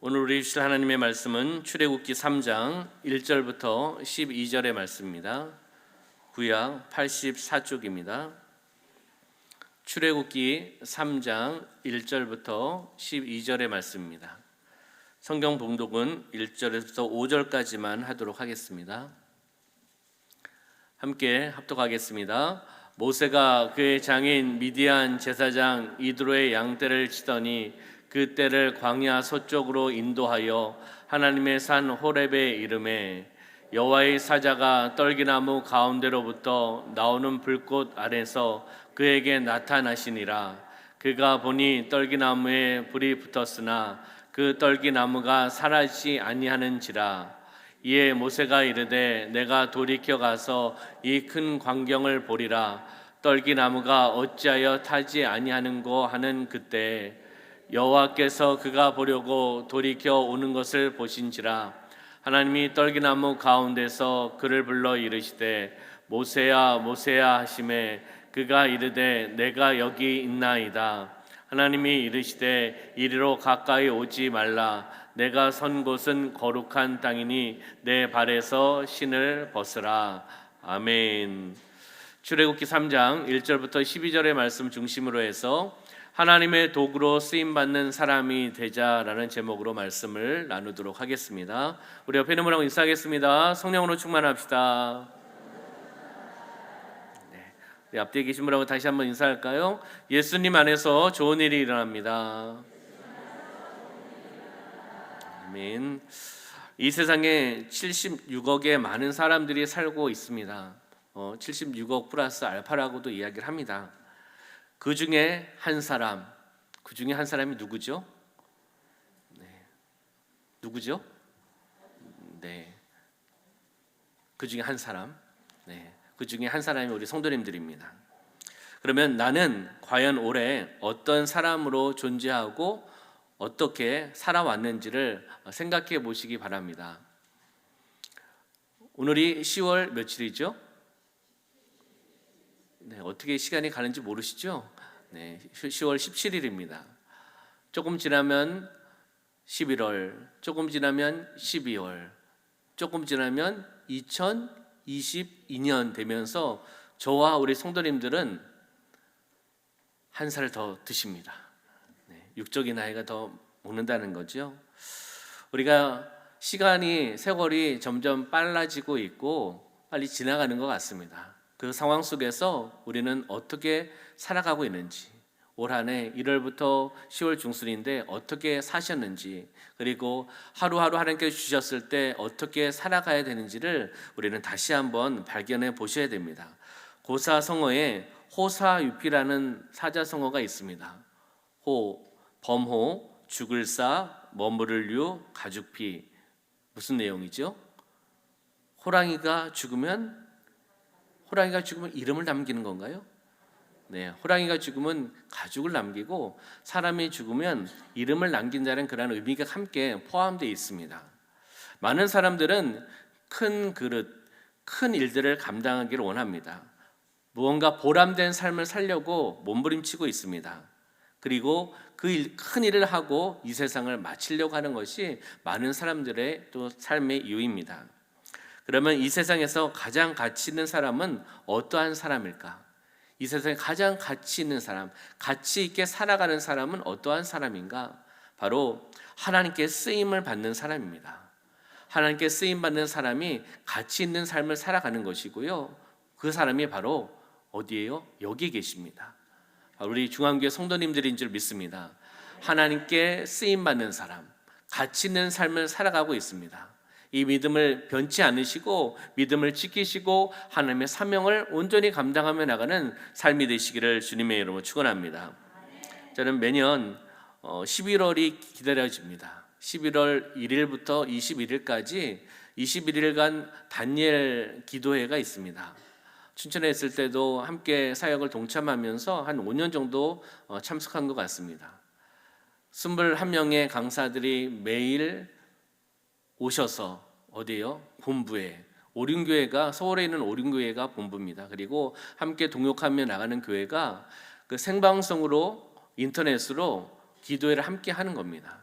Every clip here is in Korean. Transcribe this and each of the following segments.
오늘 우리 주실 하나님의 말씀은 출애굽기 3장 1절부터 12절의 말씀입니다. 구약 84쪽입니다. 출애굽기 3장 1절부터 12절의 말씀입니다. 성경 봉독은 1절에서 5절까지만 하도록 하겠습니다. 함께 합독하겠습니다. 모세가 그의 장인 미디안 제사장 이드로의 양떼를 치더니 그 떼를 광야 서쪽으로 인도하여 하나님의 산 호렙에 이르매 여호와의 사자가 떨기나무 가운데로부터 나오는 불꽃 아래서 그에게 나타나시니라. 그가 보니 떨기나무에 불이 붙었으나 그 떨기나무가 사라지지 아니하는지라. 이에 모세가 이르되 내가 돌이켜 가서 이 큰 광경을 보리라. 떨기나무가 어찌하여 타지 아니하는고 하는 그때 여호와께서 그가 보려고 돌이켜 오는 것을 보신지라. 하나님이 떨기나무 가운데서 그를 불러 이르시되 모세야 모세야 하시매 그가 이르되 내가 여기 있나이다. 하나님이 이르시되 이리로 가까이 오지 말라. 내가 선 곳은 거룩한 땅이니 내 발에서 신을 벗으라. 아멘. 출애굽기 3장 1절부터 12절의 말씀 중심으로 해서 하나님의 도구로 쓰임받는 사람이 되자라는 제목으로 말씀을 나누도록 하겠습니다. 우리 옆에 있는 분하고 인사하겠습니다. 성령으로 충만합시다. 네, 앞뒤에 계신 분하고 다시 한번 인사할까요? 예수님 안에서 좋은 일이 일어납니다. 아멘. 이 세상에 76억의 많은 사람들이 살고 있습니다. 76억 플러스 알파라고도 이야기를 합니다. 그 중에 한 사람이 누구죠? 누구죠? 그 중에 한 사람. 그 중에 한 사람이 우리 성도님들입니다. 그러면 나는 과연 올해 어떤 사람으로 존재하고 어떻게 살아왔는지를 생각해 보시기 바랍니다. 오늘이 10월 며칠이죠? 어떻게 시간이 가는지 모르시죠? 10월 17일입니다. 조금 지나면 11월, 조금 지나면 12월, 조금 지나면 2022년 되면서 저와 우리 성도님들은 한 살 더 드십니다. 육적인 나이가 더 먹는다는 거죠. 우리가 세월이 점점 빨라지고 있고 빨리 지나가는 것 같습니다. 그 상황 속에서 우리는 어떻게 살아가고 있는지, 올 한 해 1월부터 10월 중순인데 어떻게 사셨는지, 그리고 하루하루 하나님께 주셨을 때 어떻게 살아가야 되는지를 우리는 다시 한번 발견해 보셔야 됩니다. 고사성어에 호사유피라는 사자성어가 있습니다. 호, 범호, 죽을 사, 머무를 유, 가죽피. 무슨 내용이죠? 호랑이가 죽으면 이름을 남기는 건가요? 호랑이가 죽으면 가죽을 남기고 사람이 죽으면 이름을 남긴다는 그런 의미가 함께 포함되어 있습니다. 많은 사람들은 큰 그릇, 큰 일들을 감당하기를 원합니다. 무언가 보람된 삶을 살려고 몸부림치고 있습니다. 그리고 큰 일을 하고 이 세상을 마치려고 하는 것이 많은 사람들의 또 삶의 이유입니다. 그러면 이 세상에서 가장 가치 있는 사람은 어떠한 사람일까? 이 세상에 가장 가치 있는 사람, 가치 있게 살아가는 사람은 어떠한 사람인가? 바로 하나님께 쓰임을 받는 사람입니다. 하나님께 쓰임 받는 사람이 가치 있는 삶을 살아가는 것이고요. 그 사람이 바로 어디예요? 여기 계십니다. 우리 중앙교회 성도님들인 줄 믿습니다. 하나님께 쓰임 받는 사람, 가치 있는 삶을 살아가고 있습니다. 이 믿음을 변치 않으시고 믿음을 지키시고 하나님의 사명을 온전히 감당하며 나가는 삶이 되시기를 주님의 이름으로 축원합니다. 저는 매년 11월이 기다려집니다. 11월 1일부터 21일까지 21일간 다니엘 기도회가 있습니다. 춘천에 있을 때도 함께 사역을 동참하면서 한 5년 정도 참석한 것 같습니다. 21명의 강사들이 매일 오셔서 어디에요? 본부에, 오륜교회가 서울에 있는 오륜교회가 본부입니다. 그리고 함께 동역하며 나가는 교회가 그 생방송으로 인터넷으로 기도회를 함께 하는 겁니다.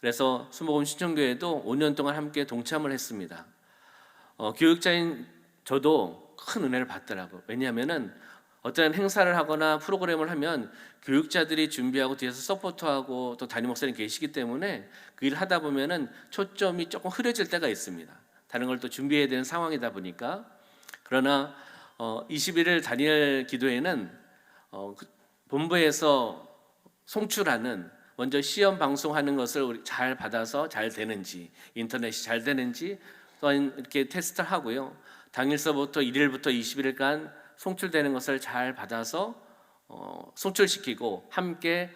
그래서 수목원 신천교회도 5년 동안 함께 동참을 했습니다. 교육자인 저도 큰 은혜를 받더라고요. 왜냐하면은 어떤 행사를 하거나 프로그램을 하면 교육자들이 준비하고 뒤에서 서포트하고 또 담임 목사님 계시기 때문에 그 일을 하다 보면은 초점이 조금 흐려질 때가 있습니다. 다른 걸 또 준비해야 되는 상황이다 보니까. 그러나 21일 다니엘 기도회는 본부에서 송출하는 먼저 시험 방송하는 것을 우리 잘 받아서 잘 되는지, 인터넷이 잘 되는지 또한 이렇게 테스트를 하고요. 당일서부터 1일부터 20일간 송출되는 것을 잘 받아서 송출시키고 함께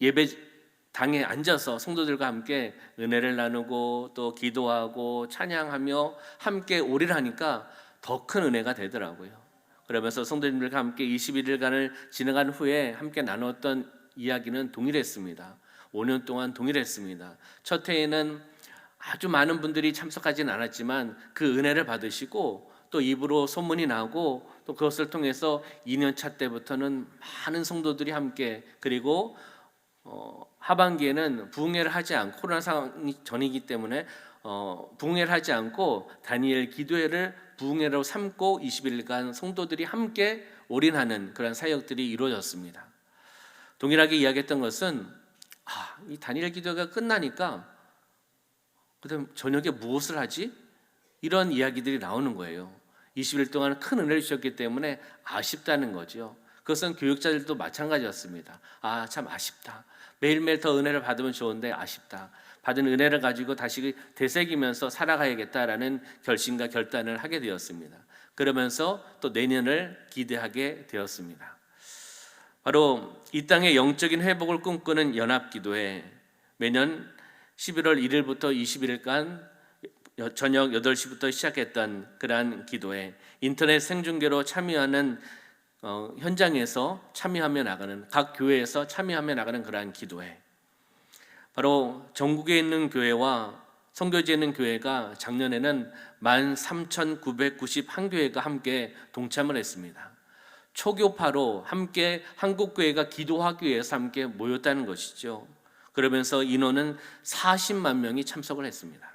예배당에 앉아서 성도들과 함께 은혜를 나누고 또 기도하고 찬양하며 함께 오리를 하니까 더 큰 은혜가 되더라고요. 그러면서 성도님들과 함께 21일간을 지나간 후에 함께 나눴던 이야기는 동일했습니다. 5년 동안 동일했습니다. 첫 해에는 아주 많은 분들이 참석하지는 않았지만 그 은혜를 받으시고 또 입으로 소문이 나고 또 그것을 통해서 2년차 때부터는 많은 성도들이 함께, 그리고 하반기에는 부흥회를 하지 않고 코로나 상황이 전이기 때문에 부흥회를 하지 않고 다니엘 기도회를 부흥회로 삼고 21일간 성도들이 함께 올인하는 그런 사역들이 이루어졌습니다. 동일하게 이야기했던 것은 이 다니엘 기도회가 끝나니까 그다음 저녁에 무엇을 하지? 이런 이야기들이 나오는 거예요. 20일 동안 큰 은혜를 주셨기 때문에 아쉽다는 거죠. 그것은 교육자들도 마찬가지였습니다. 참 아쉽다. 매일매일 더 은혜를 받으면 좋은데 아쉽다. 받은 은혜를 가지고 다시 되새기면서 살아가야겠다라는 결심과 결단을 하게 되었습니다. 그러면서 또 내년을 기대하게 되었습니다. 바로 이 땅의 영적인 회복을 꿈꾸는 연합기도회, 매년 11월 1일부터 20일간 저녁 8시부터 시작했던 그러한 기도회, 인터넷 생중계로 참여하는 현장에서 참여하며 나가는, 각 교회에서 참여하며 나가는 그러한 기도회, 바로 전국에 있는 교회와 선교지에 있는 교회가 작년에는 13,991교회가 함께 동참을 했습니다. 초교파로 함께 한국교회가 기도하기 위해서 함께 모였다는 것이죠. 그러면서 인원은 40만 명이 참석을 했습니다.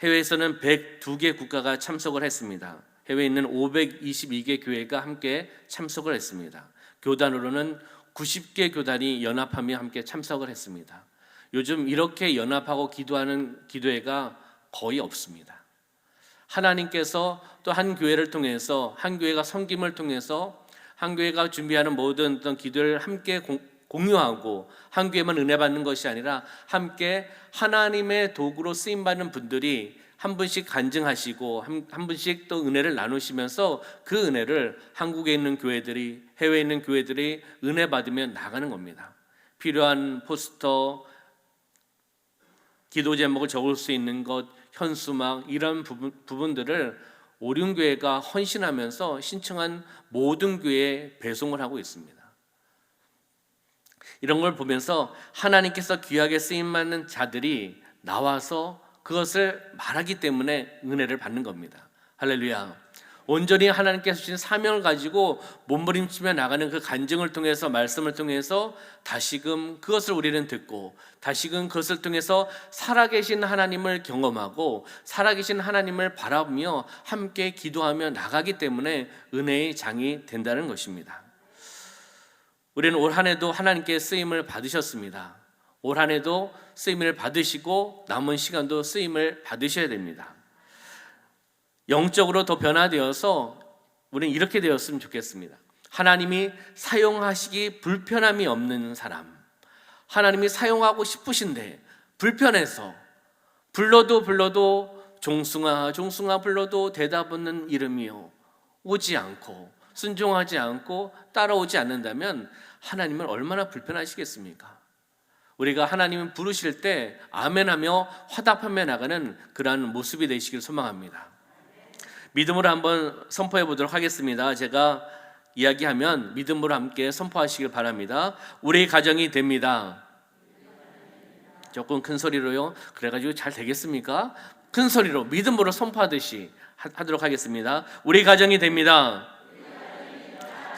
해외에서는 102개 국가가 참석을 했습니다. 해외에 있는 522개 교회가 함께 참석을 했습니다. 교단으로는 90개 교단이 연합하며 함께 참석을 했습니다. 요즘 이렇게 연합하고 기도하는 기도회가 거의 없습니다. 하나님께서 또 한 교회를 통해서, 한 교회가 섬김을 통해서 한 교회가 준비하는 모든 어떤 기도를 함께 공유하고 한 교회만 은혜 받는 것이 아니라 함께 하나님의 도구로 쓰임받는 분들이 한 분씩 간증하시고 한 분씩 또 은혜를 나누시면서 그 은혜를 한국에 있는 교회들이, 해외에 있는 교회들이 은혜 받으며 나가는 겁니다. 필요한 포스터, 기도 제목을 적을 수 있는 것, 현수막, 이런 부분들을 오륜교회가 헌신하면서 신청한 모든 교회에 배송을 하고 있습니다. 이런 걸 보면서 하나님께서 귀하게 쓰임받는 자들이 나와서 그것을 말하기 때문에 은혜를 받는 겁니다. 할렐루야. 온전히 하나님께서 주신 사명을 가지고 몸부림치며 나가는 그 간증을 통해서, 말씀을 통해서 다시금 그것을 우리는 듣고 다시금 그것을 통해서 살아계신 하나님을 경험하고 살아계신 하나님을 바라보며 함께 기도하며 나가기 때문에 은혜의 장이 된다는 것입니다. 우리는 올 한 해도 하나님께 쓰임을 받으셨습니다. 올 한 해도 쓰임을 받으시고 남은 시간도 쓰임을 받으셔야 됩니다. 영적으로 더 변화되어서 우리는 이렇게 되었으면 좋겠습니다. 하나님이 사용하시기 불편함이 없는 사람, 하나님이 사용하고 싶으신데 불편해서 불러도 종숭아 종숭아 불러도 대답 없는 이름이요, 오지 않고 순종하지 않고 따라오지 않는다면 하나님은 얼마나 불편하시겠습니까? 우리가 하나님을 부르실 때 아멘하며 화답하며 나가는 그러한 모습이 되시길 소망합니다. 믿음으로 한번 선포해 보도록 하겠습니다. 제가 이야기하면 믿음으로 함께 선포하시길 바랍니다. 우리 가정이 됩니다. 조금 큰 소리로요. 그래가지고 잘 되겠습니까? 큰 소리로 믿음으로 선포하듯이 하도록 하겠습니다. 우리 가정이 됩니다.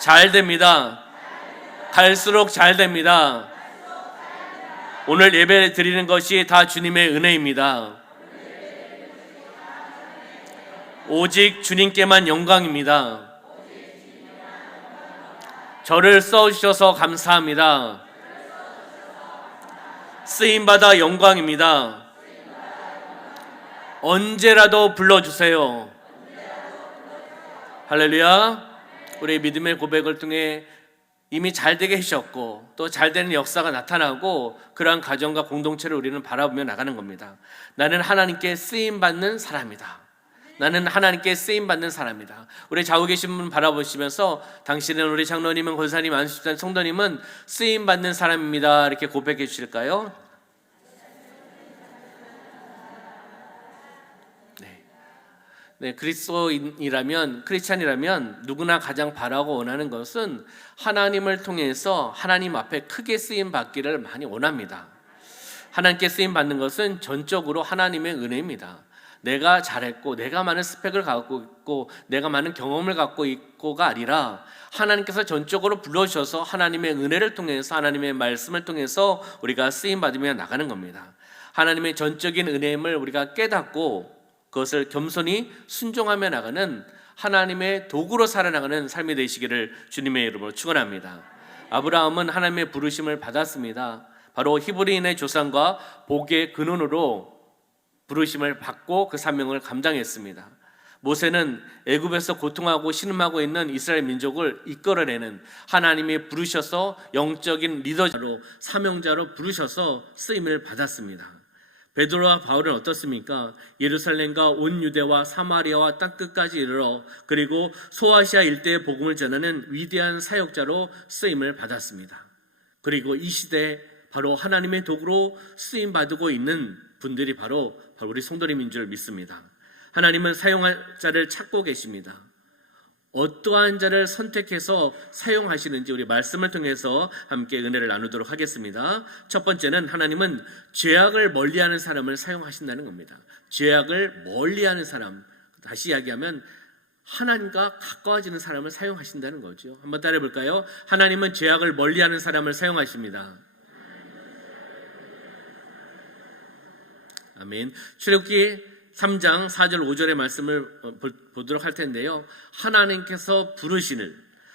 잘 됩니다. 갈수록 잘 됩니다. 오늘 예배 드리는 것이 다 주님의 은혜입니다. 오직 주님께만 영광입니다. 저를 써주셔서 감사합니다. 쓰임받아 영광입니다. 언제라도 불러주세요. 할렐루야. 우리 믿음의 고백을 통해 이미 잘 되게 해주셨고 또 잘 되는 역사가 나타나고 그러한 가정과 공동체를 우리는 바라보며 나가는 겁니다. 나는 하나님께 쓰임받는 사람이다. 나는 하나님께 쓰임받는 사람이다. 우리 좌우 계신 분 바라보시면서 당신은 우리 장로님은 권사님 안수집단 성도님은 쓰임받는 사람입니다. 이렇게 고백해 주실까요? 네, 크리스찬이라면 누구나 가장 바라고 원하는 것은 하나님을 통해서 하나님 앞에 크게 쓰임 받기를 많이 원합니다. 하나님께 쓰임 받는 것은 전적으로 하나님의 은혜입니다. 내가 잘했고 내가 많은 스펙을 갖고 있고 내가 많은 경험을 갖고 있고가 아니라 하나님께서 전적으로 불러주셔서 하나님의 은혜를 통해서 하나님의 말씀을 통해서 우리가 쓰임 받으며 나가는 겁니다. 하나님의 전적인 은혜임을 우리가 깨닫고 그것을 겸손히 순종하며 나가는 하나님의 도구로 살아나가는 삶이 되시기를 주님의 이름으로 축원합니다. 아브라함은 하나님의 부르심을 받았습니다. 바로 히브리인의 조상과 복의 근원으로 부르심을 받고 그 사명을 감당했습니다. 모세는 애굽에서 고통하고 신음하고 있는 이스라엘 민족을 이끌어내는 하나님이 부르셔서 영적인 리더자로 사명자로 부르셔서 쓰임을 받았습니다. 베드로와 바울은 어떻습니까? 예루살렘과 온 유대와 사마리아와 땅 끝까지 이르러 그리고 소아시아 일대의 복음을 전하는 위대한 사역자로 쓰임을 받았습니다. 그리고 이 시대에 바로 하나님의 도구로 쓰임 받고 있는 분들이 바로 우리 성도님인 줄 믿습니다. 하나님은 사용할 자를 찾고 계십니다. 어떠한 자를 선택해서 사용하시는지 우리 말씀을 통해서 함께 은혜를 나누도록 하겠습니다. 첫 번째는 하나님은 죄악을 멀리하는 사람을 사용하신다는 겁니다. 죄악을 멀리하는 사람, 다시 이야기하면 하나님과 가까워지는 사람을 사용하신다는 거죠. 한번 따라해 볼까요? 하나님은 죄악을 멀리하는 사람을 사용하십니다. 아멘. 출애굽기 3장 4절 5절의 말씀을 보도록 할 텐데요. 하나님께서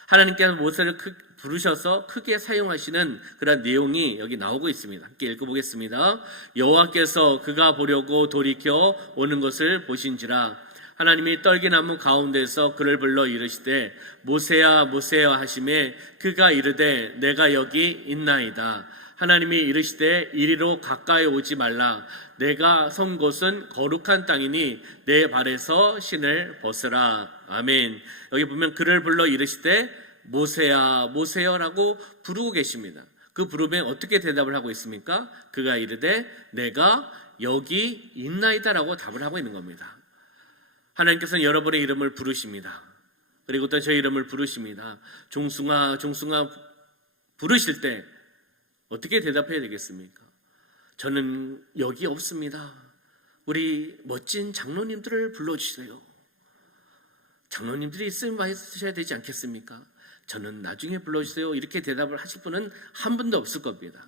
하나님께서 모세를 부르셔서 크게 사용하시는 그런 내용이 여기 나오고 있습니다. 함께 읽어보겠습니다. 여호와께서 그가 보려고 돌이켜 오는 것을 보신지라 하나님이 떨기나무 가운데서 그를 불러 이르시되 모세야 모세야 하시매 그가 이르되 내가 여기 있나이다. 하나님이 이르시되 이리로 가까이 오지 말라. 내가 선 곳은 거룩한 땅이니 내 발에서 신을 벗으라. 아멘. 여기 보면 그를 불러 이르시되 모세야 모세여라고 부르고 계십니다. 그 부름에 어떻게 대답을 하고 있습니까? 그가 이르되 내가 여기 있나이다라고 답을 하고 있는 겁니다. 하나님께서는 여러분의 이름을 부르십니다. 그리고 또 저 이름을 부르십니다. 종숭아 종숭아 부르실 때 어떻게 대답해야 되겠습니까? 저는 여기 없습니다. 우리 멋진 장로님들을 불러주세요. 장로님들이 쓰임 받으셔야 되지 않겠습니까? 저는 나중에 불러주세요. 이렇게 대답을 하실 분은 한 분도 없을 겁니다.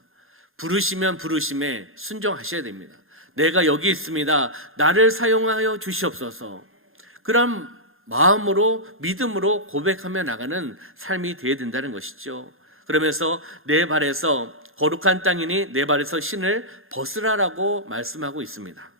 부르시면 부르심에 순종하셔야 됩니다. 내가 여기 있습니다. 나를 사용하여 주시옵소서. 그런 마음으로 믿음으로 고백하며 나가는 삶이 되어야 된다는 것이죠. 그러면서 내 발에서 거룩한 땅이니 내 발에서 신을 벗으라라고 말씀하고 있습니다.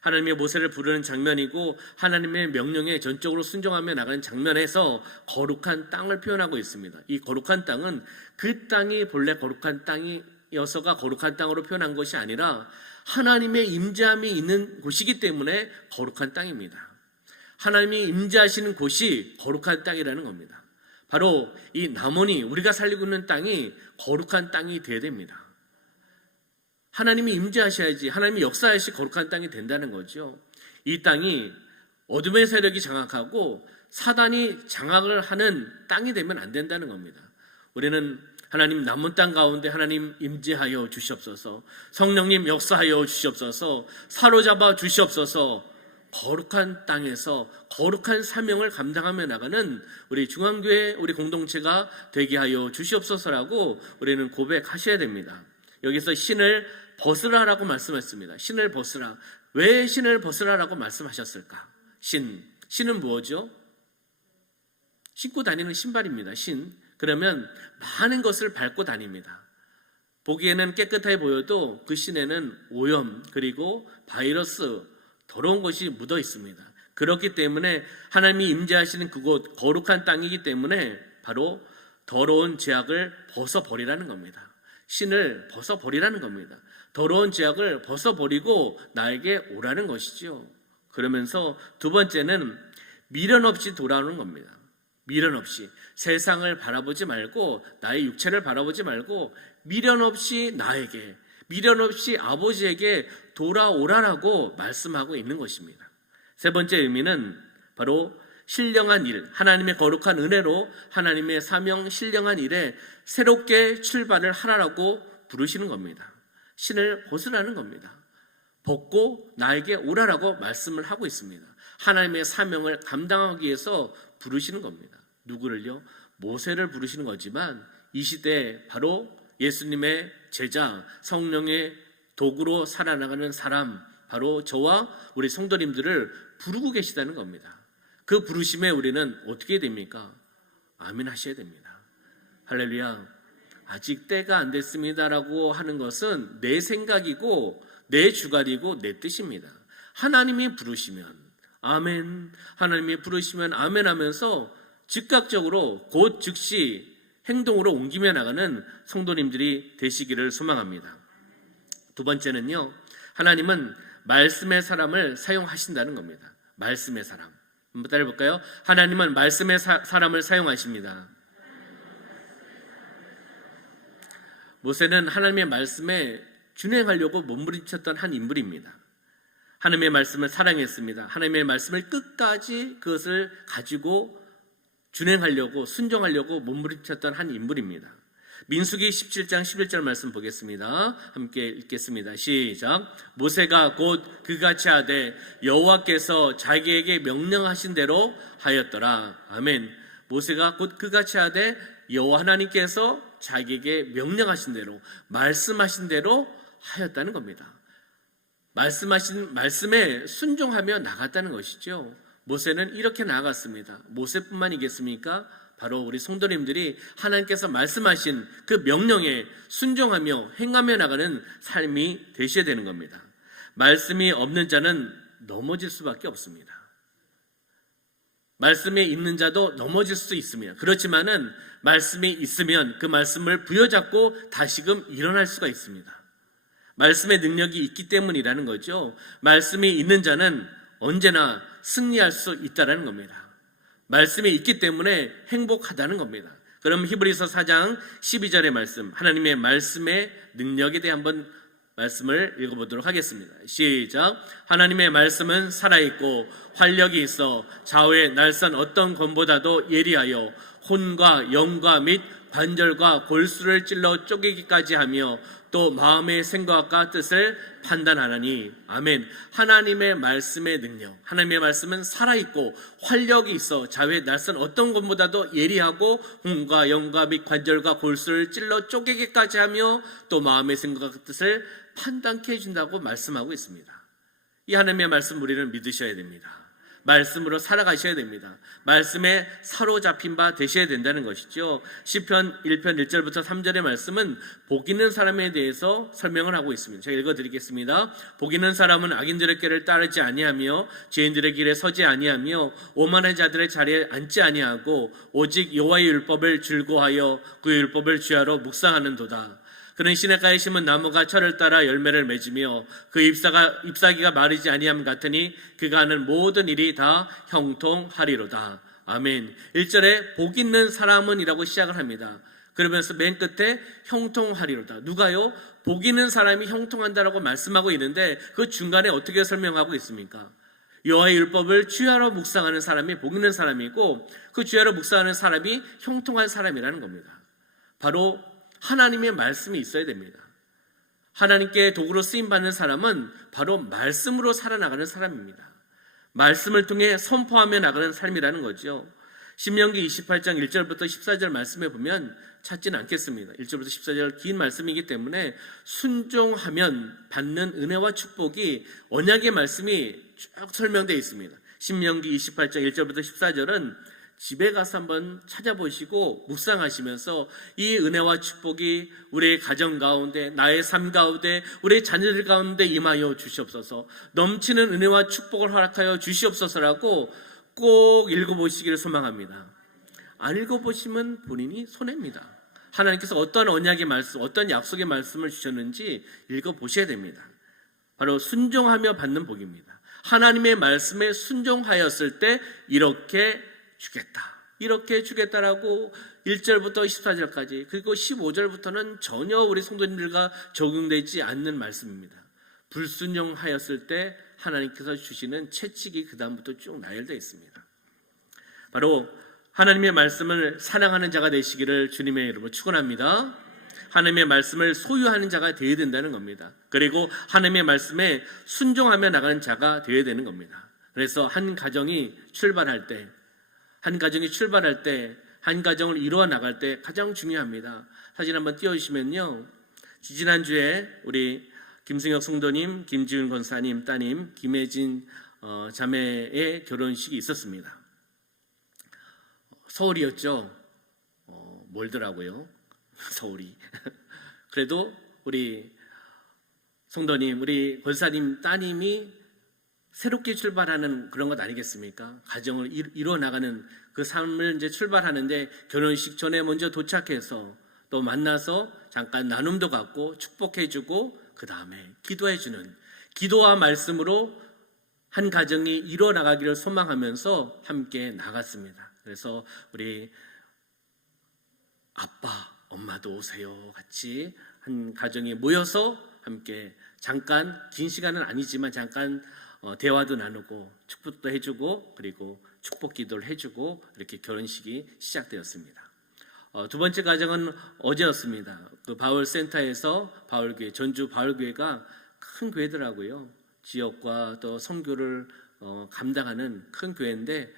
하나님의 모세를 부르는 장면이고 하나님의 명령에 전적으로 순종하며 나가는 장면에서 거룩한 땅을 표현하고 있습니다. 이 거룩한 땅은 그 땅이 본래 거룩한 땅이어서가 거룩한 땅으로 표현한 것이 아니라 하나님의 임재함이 있는 곳이기 때문에 거룩한 땅입니다. 하나님이 임재하시는 곳이 거룩한 땅이라는 겁니다. 바로 이 남원이 우리가 살고 있는 땅이 거룩한 땅이 되어야 됩니다. 하나님이 임재하셔야지 하나님이 역사하시 거룩한 땅이 된다는 거죠. 이 땅이 어둠의 세력이 장악하고 사단이 장악을 하는 땅이 되면 안 된다는 겁니다. 우리는 하나님 남은 땅 가운데 하나님 임재하여 주시옵소서, 성령님 역사하여 주시옵소서, 사로잡아 주시옵소서, 거룩한 땅에서 거룩한 사명을 감당하며 나가는 우리 중앙교회 우리 공동체가 되게 하여 주시옵소서라고 우리는 고백하셔야 됩니다. 여기서 신을 벗으라라고 말씀했습니다. 신을 벗으라. 왜 신을 벗으라라고 말씀하셨을까? 신은 뭐죠? 신고 다니는 신발입니다. 그러면 많은 것을 밟고 다닙니다. 보기에는 깨끗해 보여도 그 신에는 오염 그리고 바이러스, 더러운 것이 묻어 있습니다. 그렇기 때문에 하나님이 임재하시는 그곳 거룩한 땅이기 때문에 바로 더러운 죄악을 벗어버리라는 겁니다. 신을 벗어버리라는 겁니다. 더러운 죄악을 벗어버리고 나에게 오라는 것이죠. 그러면서 두 번째는 미련 없이 돌아오는 겁니다. 미련 없이 세상을 바라보지 말고 나의 육체를 바라보지 말고 미련 없이 나에게, 미련 없이 아버지에게 돌아오라라고 말씀하고 있는 것입니다. 세 번째 의미는 바로 신령한 일, 하나님의 거룩한 은혜로 하나님의 사명 신령한 일에 새롭게 출발을 하라라고 부르시는 겁니다. 신을 벗으라는 겁니다. 벗고 나에게 오라라고 말씀을 하고 있습니다. 하나님의 사명을 감당하기 위해서 부르시는 겁니다. 누구를요? 모세를 부르시는 거지만 이 시대에 바로 예수님의 제자, 성령의 도구로 살아나가는 사람, 바로 저와 우리 성도님들을 부르고 계시다는 겁니다. 그 부르심에 우리는 어떻게 됩니까? 아멘 하셔야 됩니다. 할렐루야. 아직 때가 안 됐습니다라고 하는 것은 내 생각이고 내 주관이고 내 뜻입니다. 하나님이 부르시면 아멘, 하나님이 부르시면 아멘 하면서 즉각적으로 곧 즉시 행동으로 옮기며 나가는 성도님들이 되시기를 소망합니다. 두 번째는요, 하나님은 말씀의 사람을 사용하신다는 겁니다. 말씀의 사람. 한번 따라해볼까요? 하나님은 말씀의 사람을 사용하십니다. 모세는 하나님의 말씀에 준행하려고 몸부림쳤던 한 인물입니다. 하나님의 말씀을 사랑했습니다. 하나님의 말씀을 끝까지 그것을 가지고 준행하려고, 순종하려고 몸부림쳤던 한 인물입니다. 민수기 17장 11절 말씀 보겠습니다. 함께 읽겠습니다. 시작. 모세가 곧 그같이 하되 여호와께서 자기에게 명령하신 대로 하였더라. 아멘. 모세가 곧 그같이 하되 여호와 하나님께서 자기에게 명령하신 대로, 말씀하신 대로 하였다는 겁니다. 말씀하신 말씀에 순종하며 나갔다는 것이죠. 모세는 이렇게 나아갔습니다. 모세뿐만이겠습니까? 바로 우리 성도님들이 하나님께서 말씀하신 그 명령에 순종하며 행하며 나가는 삶이 되셔야 되는 겁니다. 말씀이 없는 자는 넘어질 수밖에 없습니다. 말씀에 있는 자도 넘어질 수 있습니다. 그렇지만은 말씀이 있으면 그 말씀을 부여잡고 다시금 일어날 수가 있습니다. 말씀의 능력이 있기 때문이라는 거죠. 말씀이 있는 자는 언제나 승리할 수 있다는 겁니다. 말씀이 있기 때문에 행복하다는 겁니다. 그럼 히브리서 4장 12절의 말씀, 하나님의 말씀의 능력에 대해 한번 말씀을 읽어보도록 하겠습니다. 시작. 하나님의 말씀은 살아있고 활력이 있어 좌우의 날선 어떤 검보다도 예리하여 혼과 영과 및 관절과 골수를 찔러 쪼개기까지 하며 또 마음의 생각과 뜻을 판단하나니. 아멘. 하나님의 말씀의 능력, 하나님의 말씀은 살아있고 활력이 있어 좌우의 날선 어떤 것보다도 예리하고 혼과 영과 및 관절과 골수를 찔러 쪼개기까지 하며 또 마음의 생각과 뜻을 판단케 해준다고 말씀하고 있습니다. 이 하나님의 말씀 우리는 믿으셔야 됩니다. 말씀으로 살아가셔야 됩니다. 말씀에 사로잡힌 바 되셔야 된다는 것이죠. 시편 1편 1절부터 3절의 말씀은 복 있는 사람에 대해서 설명을 하고 있습니다. 제가 읽어드리겠습니다. 복 있는 사람은 악인들의 길을 따르지 아니하며 죄인들의 길에 서지 아니하며 오만한 자들의 자리에 앉지 아니하고 오직 여호와의 율법을 즐거워하여 그 율법을 주야로 묵상하는도다. 그는 시냇가에 심은 나무가 철을 따라 열매를 맺으며 그 잎사귀가 마르지 아니함 같으니 그가 하는 모든 일이 다 형통하리로다. 아멘. 1절에 복 있는 사람은 이라고 시작을 합니다. 그러면서 맨 끝에 형통하리로다. 누가요? 복 있는 사람이 형통한다라고 말씀하고 있는데 그 중간에 어떻게 설명하고 있습니까? 여호와의 율법을 주야로 묵상하는 사람이 복 있는 사람이고 그 주야로 묵상하는 사람이 형통한 사람이라는 겁니다. 바로 하나님의 말씀이 있어야 됩니다. 하나님께 도구로 쓰임받는 사람은 바로 말씀으로 살아나가는 사람입니다. 말씀을 통해 선포하며 나가는 삶이라는 거죠. 신명기 28장 1절부터 14절 말씀에 보면 찾지는 않겠습니다. 1절부터 14절 긴 말씀이기 때문에 순종하면 받는 은혜와 축복이 언약의 말씀이 쭉 설명되어 있습니다. 신명기 28장 1절부터 14절은 집에 가서 한번 찾아보시고 묵상하시면서 이 은혜와 축복이 우리의 가정 가운데, 나의 삶 가운데, 우리의 자녀들 가운데 임하여 주시옵소서, 넘치는 은혜와 축복을 허락하여 주시옵소서라고 꼭 읽어보시기를 소망합니다. 안 읽어보시면 본인이 손해입니다. 하나님께서 어떤 언약의 말씀, 어떤 약속의 말씀을 주셨는지 읽어보셔야 됩니다. 바로 순종하며 받는 복입니다. 하나님의 말씀에 순종하였을 때 이렇게 주겠다라고 1절부터 14절까지, 그리고 15절부터는 전혀 우리 성도님들과 적용되지 않는 말씀입니다. 불순종하였을 때 하나님께서 주시는 채찍이 그 다음부터 쭉 나열되어 있습니다. 바로 하나님의 말씀을 사랑하는 자가 되시기를 주님의 이름으로 축원합니다. 하나님의 말씀을 소유하는 자가 되어야 된다는 겁니다. 그리고 하나님의 말씀에 순종하며 나가는 자가 되어야 되는 겁니다. 그래서 한 가정이 출발할 때, 한 가정을 이루어 나갈 때 가장 중요합니다. 사진 한번 띄워주시면요, 지난주에 우리 김승혁 성도님, 김지훈 권사님 따님, 김혜진 자매의 결혼식이 있었습니다. 서울이었죠. 멀더라고요, 서울이. 그래도 우리 성도님, 우리 권사님 따님이 새롭게 출발하는 그런 것 아니겠습니까? 가정을 이루어 나가는 그 삶을 이제 출발하는데, 결혼식 전에 먼저 도착해서 또 만나서 잠깐 나눔도 갖고 축복해주고, 그 다음에 기도해주는, 기도와 말씀으로 한 가정이 이루어 나가기를 소망하면서 함께 나갔습니다. 그래서 우리 아빠, 엄마도 오세요 같이 한 가정이 모여서 함께 잠깐, 긴 시간은 아니지만 잠깐 대화도 나누고 축복도 해주고, 그리고 축복 기도를 해주고, 이렇게 결혼식이 시작되었습니다. 두 번째 가정은 어제였습니다. 그 바울센터에서 바울교회, 전주 바울교회가 큰 교회더라고요. 지역과 또 선교를 감당하는 큰 교회인데,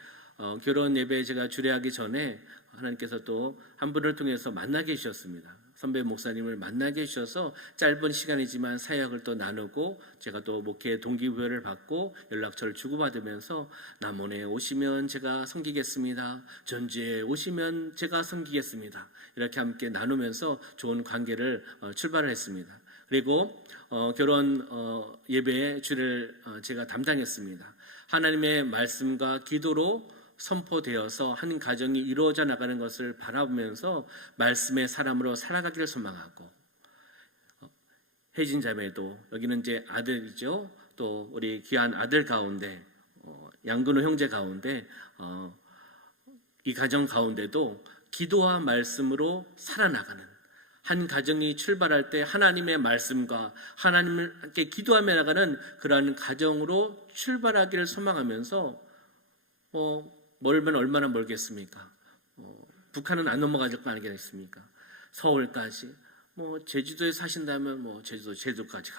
결혼 예배에 제가 주례하기 전에 하나님께서 또 한 분을 통해서 만나게 해주셨습니다. 선배 목사님을 만나게 해주셔서 짧은 시간이지만 사역을 또 나누고, 제가 또 목회 동기부여를 받고 연락처를 주고받으면서 남원에 오시면 제가 섬기겠습니다, 전주에 오시면 제가 섬기겠습니다, 이렇게 함께 나누면서 좋은 관계를 출발을 했습니다. 그리고 결혼 예배의 주를 제가 담당했습니다. 하나님의 말씀과 기도로 선포되어서 한 가정이 이루어져 나가는 것을 바라보면서 말씀의 사람으로 살아가기를 소망하고, 혜진 자매도, 여기는 이제 아들이죠, 또 우리 귀한 아들 가운데, 양근호 형제 가운데, 이 가정 가운데도 기도와 말씀으로 살아나가는, 한 가정이 출발할 때 하나님의 말씀과 하나님을 함께 기도하며 나가는 그러한 가정으로 출발하기를 소망하면서, 멀면 얼마나 멀겠습니까? 북한은 안 넘어갈 거 아니겠습니까? 서울까지, 제주도에 사신다면 제주도까지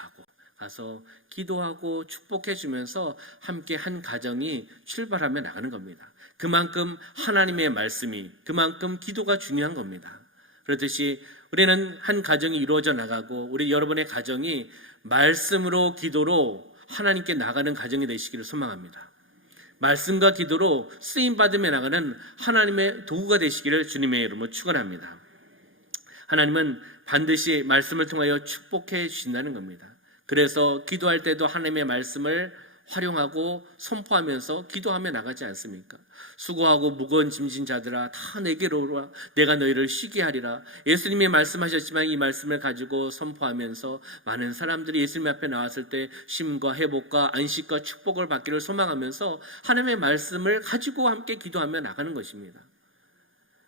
가서 기도하고 축복해 주면서 함께 한 가정이 출발하며 나가는 겁니다. 그만큼 하나님의 말씀이, 그만큼 기도가 중요한 겁니다. 그렇듯이 우리는 한 가정이 이루어져 나가고, 우리 여러분의 가정이 말씀으로 기도로 하나님께 나가는 가정이 되시기를 소망합니다. 말씀과 기도로 쓰임받으며 나가는 하나님의 도구가 되시기를 주님의 이름으로 축원합니다. 하나님은 반드시 말씀을 통하여 축복해 주신다는 겁니다. 그래서 기도할 때도 하나님의 말씀을 활용하고 선포하면서 기도하며 나가지 않습니까? 수고하고 무거운 짐진 자들아 다 내게로 오라, 내가 너희를 쉬게 하리라. 예수님이 말씀하셨지만 이 말씀을 가지고 선포하면서 많은 사람들이 예수님 앞에 나왔을 때 쉼과 회복과 안식과 축복을 받기를 소망하면서 하나님의 말씀을 가지고 함께 기도하며 나가는 것입니다.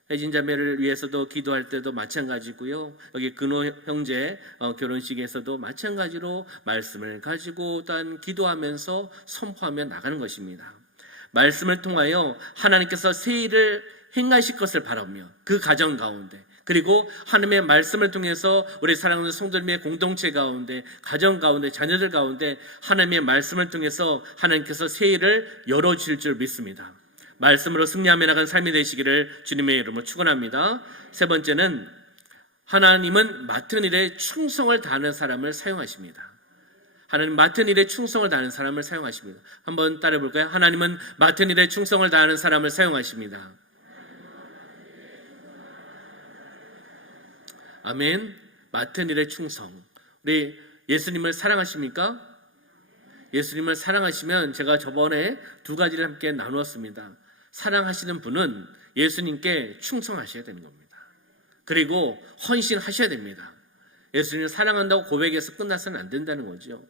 혜진 자매를 위해서도 기도할 때도 마찬가지고요. 여기 근호 형제 결혼식에서도 마찬가지로 말씀을 가지고 또한 기도하면서 선포하며 나가는 것입니다. 말씀을 통하여 하나님께서 새 일을 행하실 것을 바라며 그 가정 가운데, 그리고 하나님의 말씀을 통해서 우리 사랑하는 성도님의 공동체 가운데, 가정 가운데, 자녀들 가운데 하나님의 말씀을 통해서 하나님께서 새 일을 열어주실 줄 믿습니다. 말씀으로 승리하며 나간 삶이 되시기를 주님의 이름으로 축원합니다. 세 번째는 하나님은 맡은 일에 충성을 다하는 사람을 사용하십니다. 하나님 맡은 일에 충성을 다하는 사람을 사용하십니다. 한번 따라해 볼까요? 하나님은 맡은 일에 충성을 다하는 사람을 사용하십니다. 아멘. 맡은 일에 충성. 우리 예수님을 사랑하십니까? 예수님을 사랑하시면 제가 저번에 두 가지를 함께 나누었습니다. 사랑하시는 분은 예수님께 충성하셔야 되는 겁니다. 그리고 헌신하셔야 됩니다. 예수님을 사랑한다고 고백해서 끝나서는 안 된다는 거죠.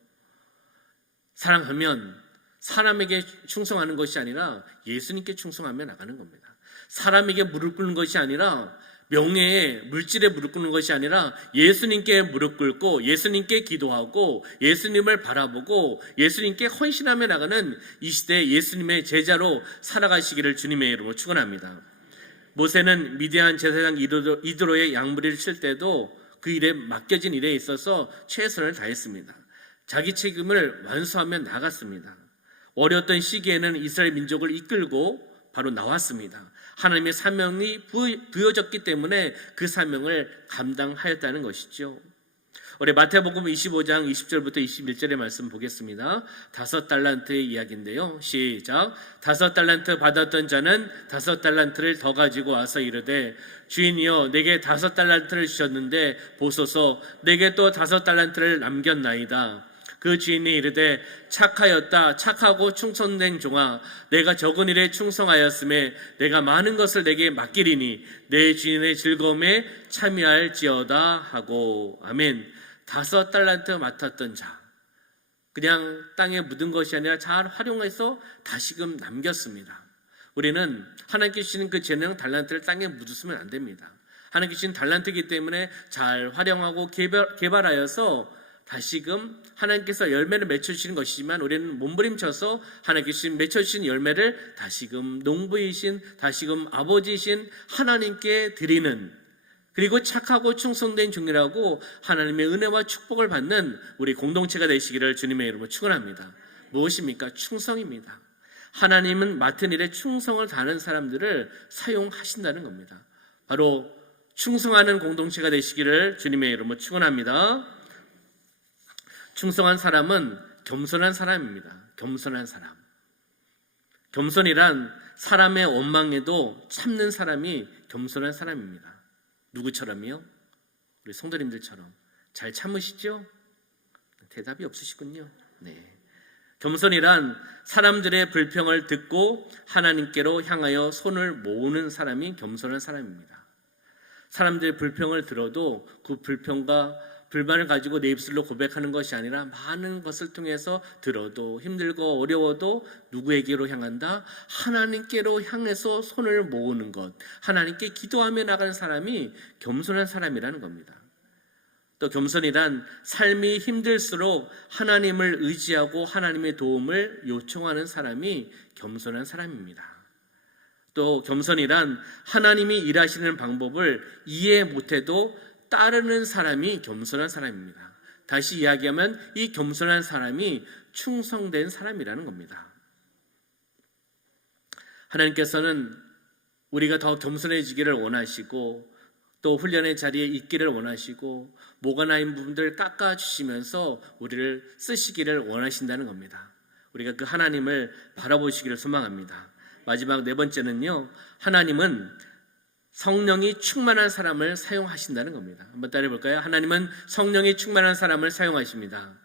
사랑하면 사람에게 충성하는 것이 아니라 예수님께 충성하며 나가는 겁니다. 사람에게 무릎 꿇는 것이 아니라 명예에 물질에 무릎 꿇는 것이 아니라 예수님께 무릎 꿇고 예수님께 기도하고 예수님을 바라보고 예수님께 헌신하며 나가는 이 시대 예수님의 제자로 살아가시기를 주님의 이름으로 축원합니다. 모세는 미디안 제사장 이드로의 양무리를 칠 때도 그 일에 맡겨진 일에 있어서 최선을 다했습니다. 자기 책임을 완수하며 나갔습니다. 어려웠던 시기에는 이스라엘 민족을 이끌고 바로 나왔습니다. 하나님의 사명이 부여졌기 때문에 그 사명을 감당하였다는 것이죠. 우리 마태복음 25장 20절부터 21절의 말씀 보겠습니다. 5달란트의 이야기인데요. 시작. 5달란트 받았던 자는 5달란트를 더 가지고 와서 이르되 주인이여 내게 5달란트를 주셨는데 보소서 내게 또 5달란트를 남겼나이다. 그 주인이 이르되 착하였다 착하고 충성된 종아 내가 적은 일에 충성하였음에 내가 많은 것을 내게 맡기리니 내 주인의 즐거움에 참여할지어다 하고. 아멘. 5달란트 맡았던 자 그냥 땅에 묻은 것이 아니라 잘 활용해서 다시금 남겼습니다. 우리는 하나님께 주시는 그 재능 달란트를 땅에 묻으면 안 됩니다. 하나님께 주신 달란트이기 때문에 잘 활용하고 개발하여서 다시금 하나님께서 열매를 맺혀주시는 것이지만 우리는 몸부림쳐서 하나님께서 맺혀주신 열매를 다시금 농부이신 다시금 아버지이신 하나님께 드리는 그리고 착하고 충성된 종이라고 하나님의 은혜와 축복을 받는 우리 공동체가 되시기를 주님의 이름으로 축원합니다. 무엇입니까? 충성입니다. 하나님은 맡은 일에 충성을 다하는 사람들을 사용하신다는 겁니다. 바로 충성하는 공동체가 되시기를 주님의 이름으로 축원합니다. 충성한 사람은 겸손한 사람입니다. 겸손한 사람. 겸손이란 사람의 원망에도 참는 사람이 겸손한 사람입니다. 누구처럼요? 우리 성도님들처럼 잘 참으시죠? 대답이 없으시군요. 네. 겸손이란 사람들의 불평을 듣고 하나님께로 향하여 손을 모으는 사람이 겸손한 사람입니다. 사람들의 불평을 들어도 그 불평과 불만을 가지고 내 입술로 고백하는 것이 아니라 많은 것을 통해서 들어도 힘들고 어려워도 누구에게로 향한다? 하나님께로 향해서 손을 모으는 것, 하나님께 기도하며 나가는 사람이 겸손한 사람이라는 겁니다. 또 겸손이란 삶이 힘들수록 하나님을 의지하고 하나님의 도움을 요청하는 사람이 겸손한 사람입니다. 또 겸손이란 하나님이 일하시는 방법을 이해 못해도 따르는 사람이 겸손한 사람입니다. 다시 이야기하면 이 겸손한 사람이 충성된 사람이라는 겁니다. 하나님께서는 우리가 더 겸손해지기를 원하시고 또 훈련의 자리에 있기를 원하시고 모가 나인 부분들 깎아주시면서 우리를 쓰시기를 원하신다는 겁니다. 우리가 그 하나님을 바라보시기를 소망합니다. 마지막 네 번째는요, 하나님은 성령이 충만한 사람을 사용하신다는 겁니다. 한번 따라해 볼까요? 하나님은 성령이 충만한 사람을 사용하십니다.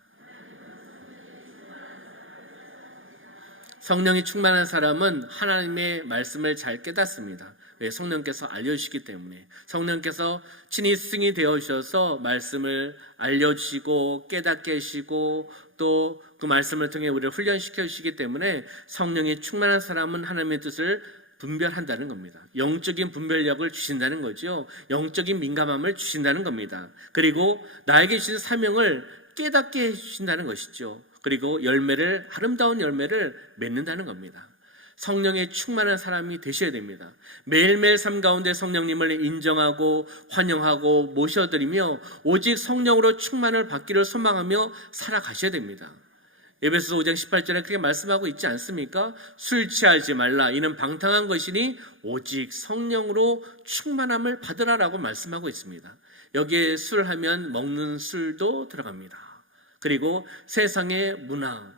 성령이 충만한 사람은 하나님의 말씀을 잘 깨닫습니다. 왜? 성령께서 알려주시기 때문에. 성령께서 친히 스승이 되어주셔서 말씀을 알려주시고 깨닫게 하시고 또 그 말씀을 통해 우리를 훈련시켜 주시기 때문에 성령이 충만한 사람은 하나님의 뜻을 분별한다는 겁니다. 영적인 분별력을 주신다는 거죠. 영적인 민감함을 주신다는 겁니다. 그리고 나에게 주신 사명을 깨닫게 해주신다는 것이죠. 그리고 아름다운 열매를 맺는다는 겁니다. 성령에 충만한 사람이 되셔야 됩니다. 매일매일 삶 가운데 성령님을 인정하고 환영하고 모셔드리며 오직 성령으로 충만을 받기를 소망하며 살아가셔야 됩니다. 에베소서 5장 18절에 그렇게 말씀하고 있지 않습니까? 술 취하지 말라. 이는 방탕한 것이니 오직 성령으로 충만함을 받으라라고 말씀하고 있습니다. 여기에 술하면 먹는 술도 들어갑니다. 그리고 세상의 문화,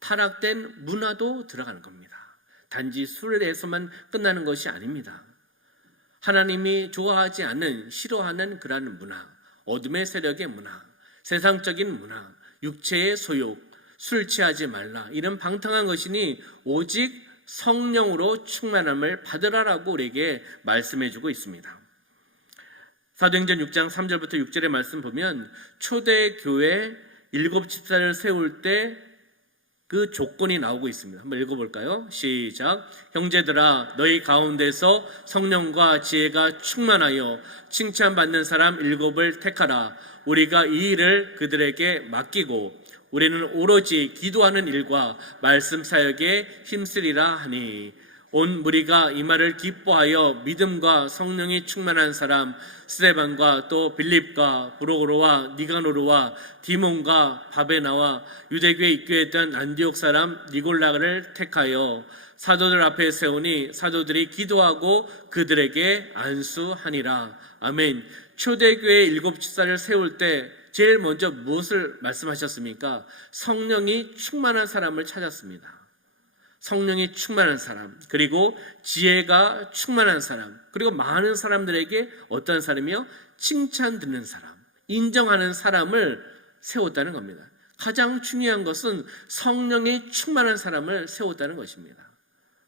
타락된 문화도 들어가는 겁니다. 단지 술에서만 끝나는 것이 아닙니다. 하나님이 좋아하지 않는, 싫어하는 그러한 문화, 어둠의 세력의 문화, 세상적인 문화, 육체의 소욕, 술 취하지 말라. 이런 방탕한 것이니 오직 성령으로 충만함을 받으라라고 우리에게 말씀해주고 있습니다. 사도행전 6장 3절부터 6절의 말씀 보면 초대교회 7집사를 세울 때 그 조건이 나오고 있습니다. 한번 읽어볼까요? 시작. 형제들아 너희 가운데서 성령과 지혜가 충만하여 칭찬받는 사람 7을 택하라. 우리가 이 일을 그들에게 맡기고 우리는 오로지 기도하는 일과 말씀 사역에 힘쓰리라 하니 온 무리가 이 말을 기뻐하여 믿음과 성령이 충만한 사람 스데반과 또 빌립과 브로고로와 니가노르와 디몬과 바베나와 유대교에 입교했던 안디옥 사람 니골라를 택하여 사도들 앞에 세우니 사도들이 기도하고 그들에게 안수하니라. 아멘. 초대교회 7집사를 세울 때 제일 먼저 무엇을 말씀하셨습니까? 성령이 충만한 사람을 찾았습니다. 성령이 충만한 사람, 그리고 지혜가 충만한 사람, 그리고 많은 사람들에게 어떤 사람이요? 칭찬 듣는 사람, 인정하는 사람을 세웠다는 겁니다. 가장 중요한 것은 성령이 충만한 사람을 세웠다는 것입니다.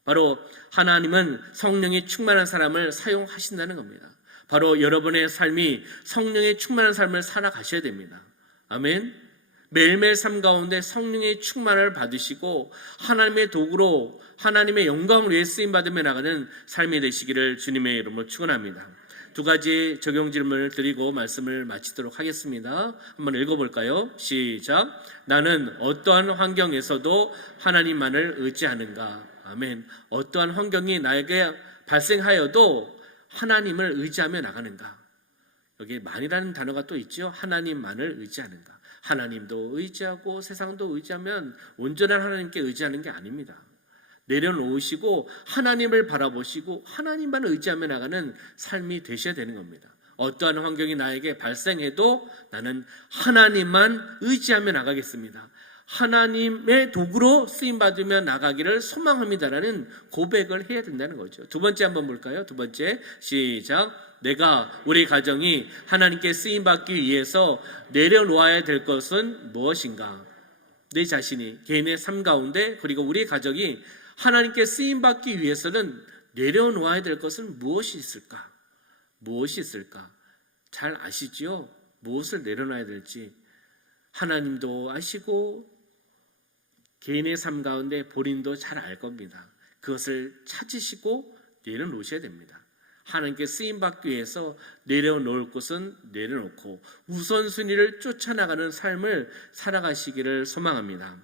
바로 하나님은 성령이 충만한 사람을 사용하신다는 겁니다. 바로 여러분의 삶이 성령의 충만한 삶을 살아가셔야 됩니다. 아멘. 매일매일 삶 가운데 성령의 충만을 받으시고 하나님의 도구로 하나님의 영광을 위해 쓰임받으며 나가는 삶이 되시기를 주님의 이름으로 축원합니다. 2가지 적용 질문을 드리고 말씀을 마치도록 하겠습니다. 한번 읽어볼까요? 시작. 나는 어떠한 환경에서도 하나님만을 의지하는가? 아멘. 어떠한 환경이 나에게 발생하여도 하나님을 의지하며 나가는가? 여기 만이라는 단어가 또 있죠. 하나님만을 의지하는가? 하나님도 의지하고 세상도 의지하면 온전한 하나님께 의지하는 게 아닙니다. 내려놓으시고 하나님을 바라보시고 하나님만 의지하며 나가는 삶이 되셔야 되는 겁니다. 어떠한 환경이 나에게 발생해도 나는 하나님만 의지하며 나가겠습니다. 하나님의 도구로 쓰임받으며 나가기를 소망합니다라는 고백을 해야 된다는 거죠. 2번째 한번 볼까요? 2번째 시작. 내가 우리 가정이 하나님께 쓰임받기 위해서 내려놓아야 될 것은 무엇인가? 내 자신이 개인의 삶 가운데 그리고 우리 가정이 하나님께 쓰임받기 위해서는 내려놓아야 될 것은 무엇이 있을까? 무엇이 있을까? 잘 아시지요? 무엇을 내려놔야 될지 하나님도 아시고 개인의 삶 가운데 본인도 잘 알 겁니다. 그것을 찾으시고 내려놓으셔야 됩니다. 하나님께 쓰임받기 위해서 내려놓을 것은 내려놓고 우선순위를 쫓아나가는 삶을 살아가시기를 소망합니다.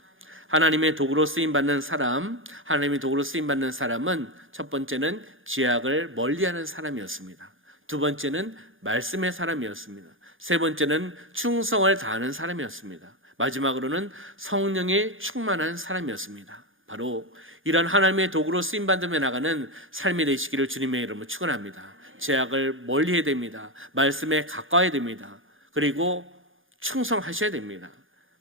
하나님의 도구로 쓰임받는 사람, 하나님의 도구로 쓰임받는 사람은 첫 번째는 죄악을 멀리하는 사람이었습니다. 2번째는 말씀의 사람이었습니다. 3번째는 충성을 다하는 사람이었습니다. 마지막으로는 성령에 충만한 사람이었습니다. 바로 이런 하나님의 도구로 쓰임받으며 나가는 삶이 되시기를 주님의 이름으로 축원합니다. 죄악을 멀리해야 됩니다. 말씀에 가까워야 됩니다. 그리고 충성하셔야 됩니다.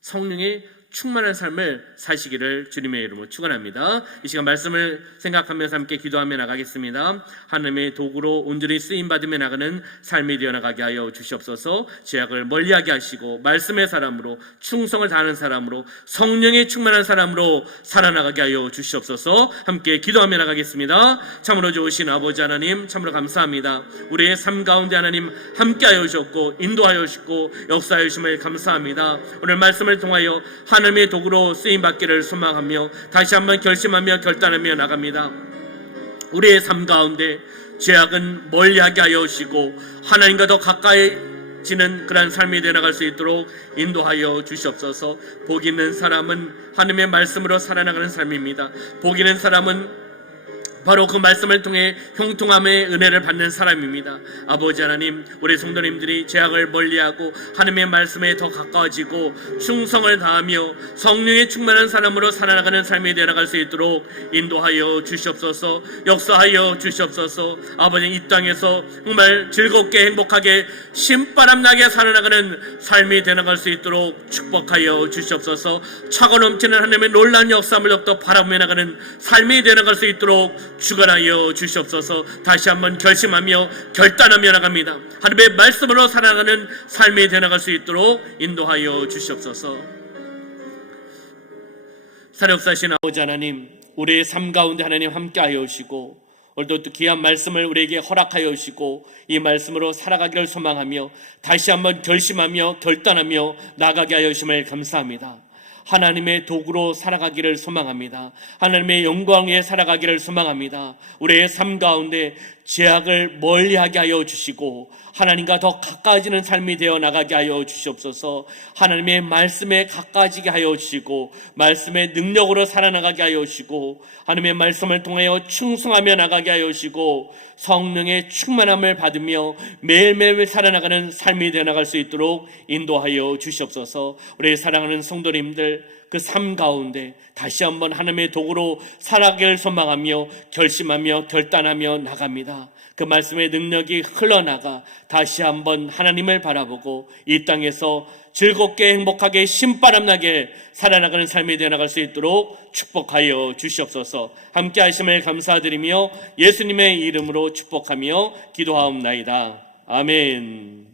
성령의 충만한 삶을 사시기를 주님의 이름으로 축원합니다. 이 시간 말씀을 생각하면서 함께 기도하며 나가겠습니다. 하나님의 도구로 온전히 쓰임받으며 나가는 삶이 되어나가게 하여 주시옵소서. 죄악을 멀리하게 하시고 말씀의 사람으로 충성을 다하는 사람으로 성령의 충만한 사람으로 살아나가게 하여 주시옵소서. 함께 기도하며 나가겠습니다. 참으로 좋으신 아버지 하나님 참으로 감사합니다. 우리의 삶 가운데 하나님 함께하여 주셨고 인도하여 주시고 역사하여 주심을 감사합니다. 오늘 말씀을 통하여 하나님의 도구로 쓰임받기를 소망하며 다시 한번 결심하며 결단하며 나갑니다. 우리의 삶 가운데 죄악은 멀리하게 하여 주시고 하나님과 더 가까이지는 그런 삶이 되어나갈 수 있도록 인도하여 주시옵소서. 복 있는 사람은 하나님의 말씀으로 살아나가는 삶입니다. 복 있는 사람은 바로 그 말씀을 통해 형통함의 은혜를 받는 사람입니다. 아버지 하나님, 우리 성도님들이 죄악을 멀리하고 하나님의 말씀에 더 가까워지고 충성을 다하며 성령에 충만한 사람으로 살아나가는 삶이 되어나갈 수 있도록 인도하여 주시옵소서. 역사하여 주시옵소서. 아버지, 이 땅에서 정말 즐겁게 행복하게 신바람 나게 살아나가는 삶이 되어나갈 수 있도록 축복하여 주시옵소서. 차고 넘치는 하나님의 놀라운 역사를 더욱더 바라보며 나가는 삶이 되어나갈 수 있도록 주관하여 주시옵소서. 다시 한번 결심하며 결단하며 나갑니다. 하나님의 말씀으로 살아가는 삶이 되어나갈 수 있도록 인도하여 주시옵소서. 사역사신 아버지 하나님, 우리의 삶 가운데 하나님 함께하여 오시고 오늘도 또 귀한 말씀을 우리에게 허락하여 오시고 이 말씀으로 살아가기를 소망하며 다시 한번 결심하며 결단하며 나가게 하여 주심을 감사합니다. 하나님의 도구로 살아가기를 소망합니다. 하나님의 영광 위에 살아가기를 소망합니다. 우리의 삶 가운데 죄악을 멀리하게 하여 주시고 하나님과 더 가까워지는 삶이 되어 나가게 하여 주시옵소서. 하나님의 말씀에 가까워지게 하여 주시고 말씀의 능력으로 살아나가게 하여 주시고 하나님의 말씀을 통하여 충성하며 나가게 하여 주시고 성령의 충만함을 받으며 매일매일 살아나가는 삶이 되어 나갈 수 있도록 인도하여 주시옵소서. 우리 사랑하는 성도님들, 그 삶 가운데 다시 한번 하나님의 도구로 살아가기를 소망하며 결심하며 결단하며 나갑니다. 그 말씀의 능력이 흘러나가 다시 한번 하나님을 바라보고 이 땅에서 즐겁게 행복하게 신바람나게 살아나가는 삶이 되어나갈 수 있도록 축복하여 주시옵소서. 함께 하심을 감사드리며 예수님의 이름으로 축복하며 기도하옵나이다. 아멘.